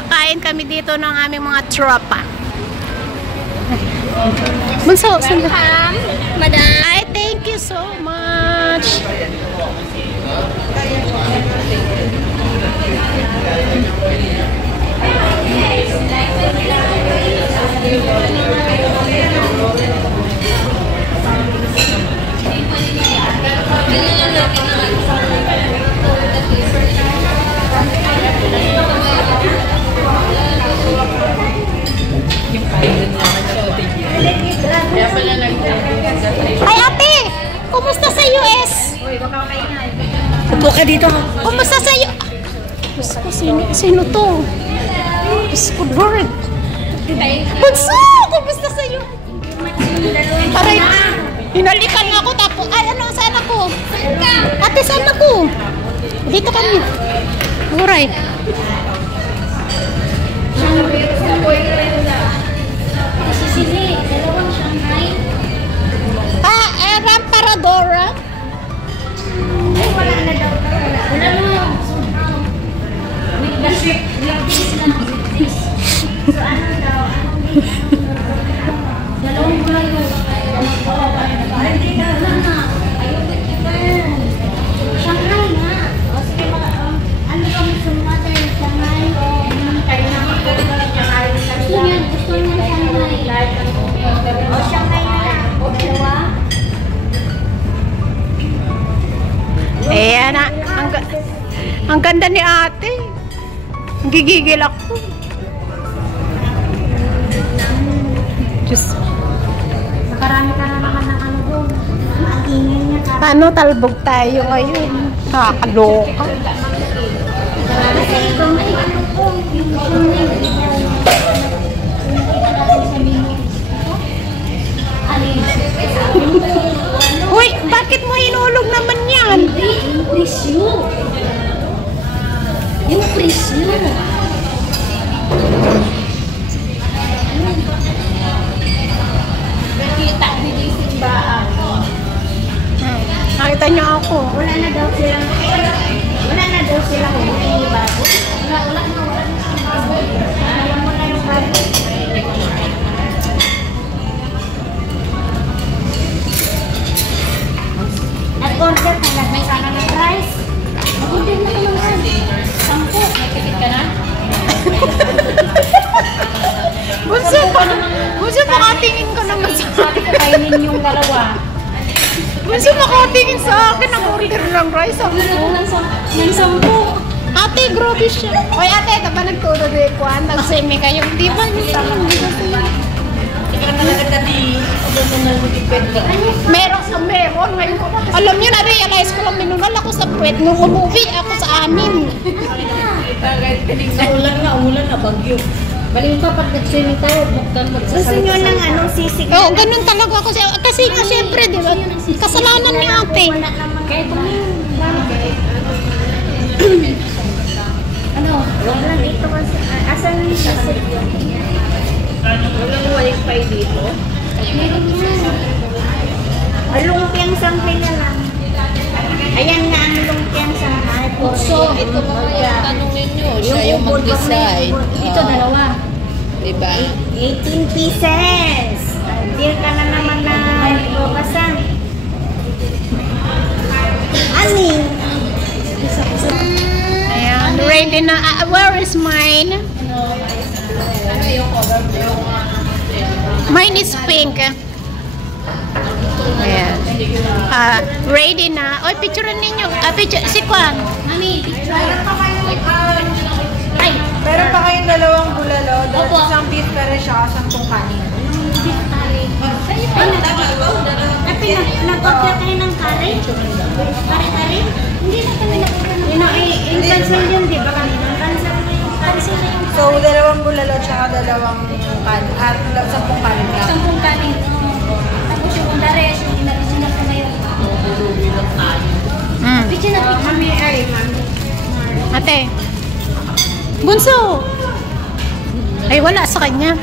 kakain kami dito ng aming mga tropa. Bunso, Welcome, madam. ay, thank you so much. Ay, ate! Kumusta sa US? Upo ka dito. Kumusta sa US? Diyos ko, sino to? Diyos ko, Lord. Bunso! Kumusta sa US? Aray, hinalikan nga ako tapos, ay, ano, saan ako? Ate, saan ako? Dito kami. Alright. Sisili, dalawang Shanghai. Ramparadora. Ay, wala na daw. Wala na. With the ship, with this lang, with this. So, ano daw? Dalawang bayo. Hindi na na. Shanghai na. O, sige, ano kami sumata yung Shanghai? Kaya na ako Shanghai. Gusto niya Shanghai. O, Shanghai na lang. O, dalawa. Ayan na. Ang ganda ni ate. Gigigil ako. Diyos. Nakarami ka na naman ng ano doon. Ang ingay niya ka. Paano talbog tayo ngayon? Nakakaloka. Kasi ikaw may ano po. Yung Uy, bakit mo hinulog naman yan? yung presyo. Yung presyo. Nakita ni yung simbaan. Nakita niyo ako. Wala na daw silang humingi bago. Wala na. Alam mo na yung bago. Nag-order ka lang may sana ng rice. Nag-order na ka naman. 10. May tikit ka na? Bunso, makatingin ka naman sa Sabi ko kainin yung dalawa. Bunso, makatingin sa akin. Nag-order ng rice. Ang Ng 10. ate, grabe siya. Oy, ate, ito ba nagtulog eh? Kuhan, nag-semi kayo. Di ba? Meron. Ngayon, alam niyo, na-realize ko lang minunal ako sa puwet nung umuwi ako sa amin. Ulan na, bagyo. Baling pa pag nag-swimming tayo, buktan Gusto nyo ng anong sisig? Oo, ganun talaga ako. Kasi nga, syempre, di ba? Kasalanan ni ate. Kaya ito ano? Wala dito kasi. Asan yung sisig? Walang wifi dito. Meron yan. Lumpiang sangkay na lang. Ayan nga ang lumpiang sangkay. So, Ito mga tanongin nyo, siya yung ubod ba mag-decide. ito dalawa. Diba? 18 pieces. Deal ka na naman na bukasan. Aning? Ayan, ready na. Where is mine? Mine is pink. Ayan. Ready na. Oy, picturean ninyo. Picture. Si Kwan. Mami, Meron pa kayong dalawang bulalo, Opo. isang beef curry siya, 10 kanin. nag-order kayo ng curry? Kare-kare? Hindi na kami nag-order. I-cancel yun, di ba kanina? Cancel na yung So, dalawang bulalo, tsaka dalawang kanin, at 10 kanin lang. 10 kanin. Tapos yung kundares, yung original ko ngayon. Picture na picture. Mami, ay, mami. Ate. Bunso. Ay, wala sa kanya.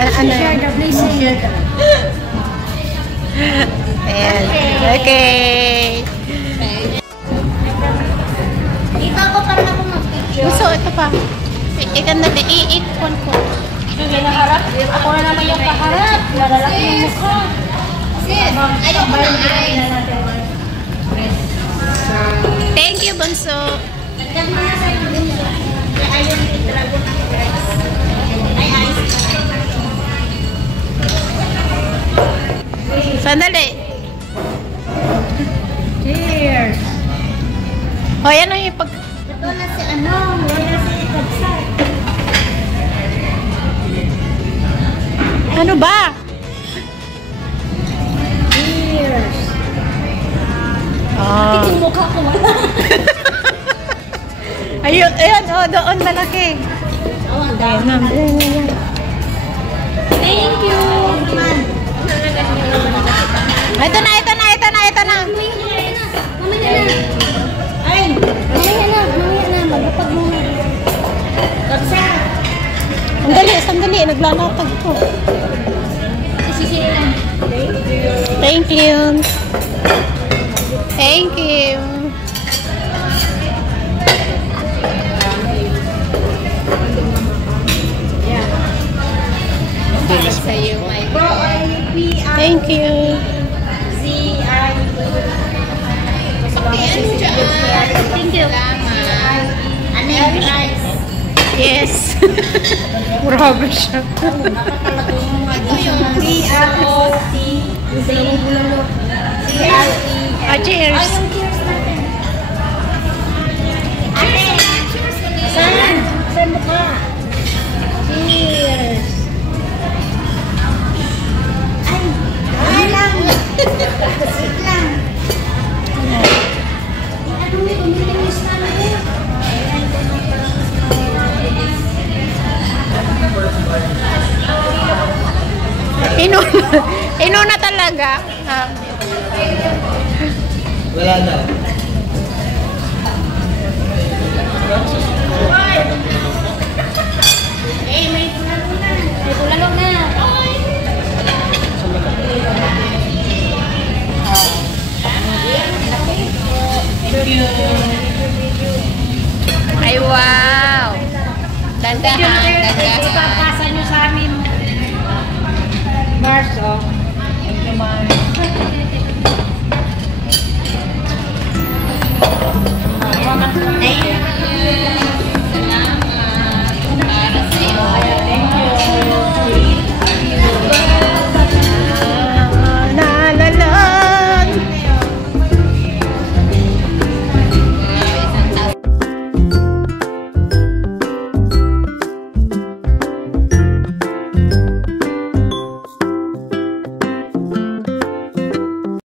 Ano? Share the blessing. Ayan. Okay. pa. Ikan na iikon ko. Sige, naharap. Ako na naman yung kaharap. Malalaki yung mukha. Sis, ayaw ba yung Thank you, Bunso. Nagdag mo na sa yung ayaw yung dragon ng rice. Ay, ice. Sandali. Cheers! O, yan ang yung pag... Ito na si ano, wala si Kabsat. Ano ba? Cheers! Ah. Yung mukha ko wala. Ayun, ayun, oh, doon malaki. Oh, ang Ayun na. Thank you! Naman. Ito na, ito na, ito na, ito na. Mamaya na. Ay! Mamaya na. Magpapag muna. Kabsat! Sandali, naglalatag ko. Sisili lang. Thank you. Thank you. Sa'yo, my Thank you. Yan dyan. Thank you. Salamat. Ano yung rice? Yes. Grabe siya. Ito yung Ah, cheers. Ate! Saan? Saan mo ka? Cheers! Ay lang! Sit lang! Ano may umilis na natin? Inuna talaga. Ah. Wala na. May tulalo na! May tulalo na! Ay, wow. Dandahan. Ipapasa nyo sa amin. Mars, oh.